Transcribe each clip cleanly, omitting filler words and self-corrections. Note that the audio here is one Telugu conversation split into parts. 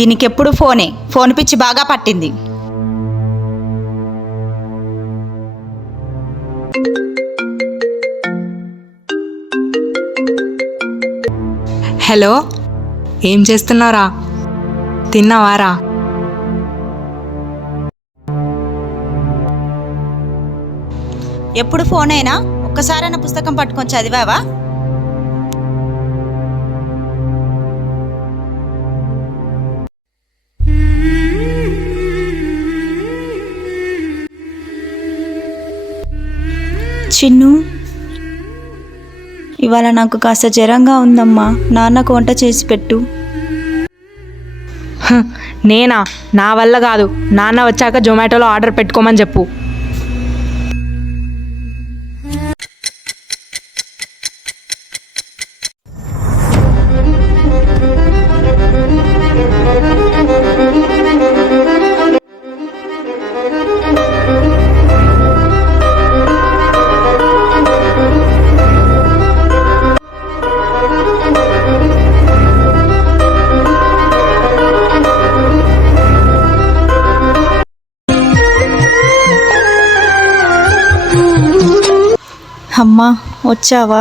దీనికెప్పుడు ఫోన్ పిచ్చి బాగా పట్టింది. హలో, ఏం చేస్తున్నారా? తిన్నావారా? ఎప్పుడు ఫోనేనా? ఒక్కసారైనా పుస్తకం పట్టుకొని చదివావా? చిన్ను, ఇవాళ నాకు కాస్త జ్వరంగా ఉందమ్మా. నాన్నకు వంట చేసి పెట్టు. నేనా? నా వల్ల కాదు. నాన్న వచ్చాక జొమాటోలో ఆర్డర్ పెట్టుకోమని చెప్పు. అమ్మా, వచ్చావా?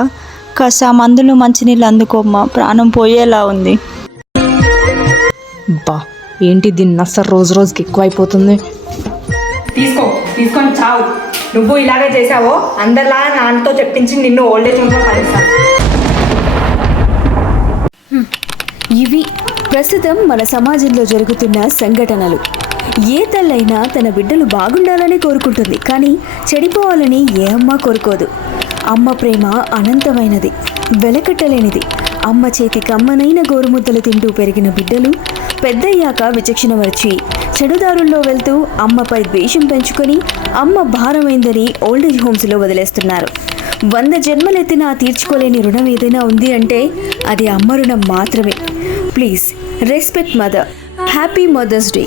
కాస్త ఆ మందులు మంచినీళ్ళు అందుకోమ్మా, ప్రాణం పోయేలా ఉంది. బా, ఏంటి దీన్ని నచ్చ రోజు రోజుకి ఎక్కువైపోతుంది. తీసుకొని చావు. నువ్వు ఇలాగే చేసావో అందరిలా నాన్నతో చెప్పించి నిన్ను ఓల్డేజ్ హోమ్లో పడేస్తాను. ఇవి ప్రస్తుతం మన సమాజంలో జరుగుతున్న సంఘటనలు. ఏ తల్లైనా తన బిడ్డలు బాగుండాలని కోరుకుంటుంది, కానీ చెడిపోవాలని ఏ అమ్మ కోరుకోదు. అమ్మ ప్రేమ అనంతమైనది, వెలకట్టలేనిది. అమ్మ చేతి కమ్మనైన గోరుముద్దలు తింటూ పెరిగిన బిడ్డలు పెద్దయ్యాక విచక్షణ వచ్చి చెడుదారుల్లో వెళ్తూ అమ్మపై ద్వేషం పెంచుకొని అమ్మ భారమైందని ఓల్డేజ్ హోమ్స్లో వదిలేస్తున్నారు. 100 జన్మలెత్తినా తీర్చుకోలేని రుణం ఏదైనా ఉంది అంటే అది అమ్మ రుణం మాత్రమే. Please respect mother. Happy mother's day.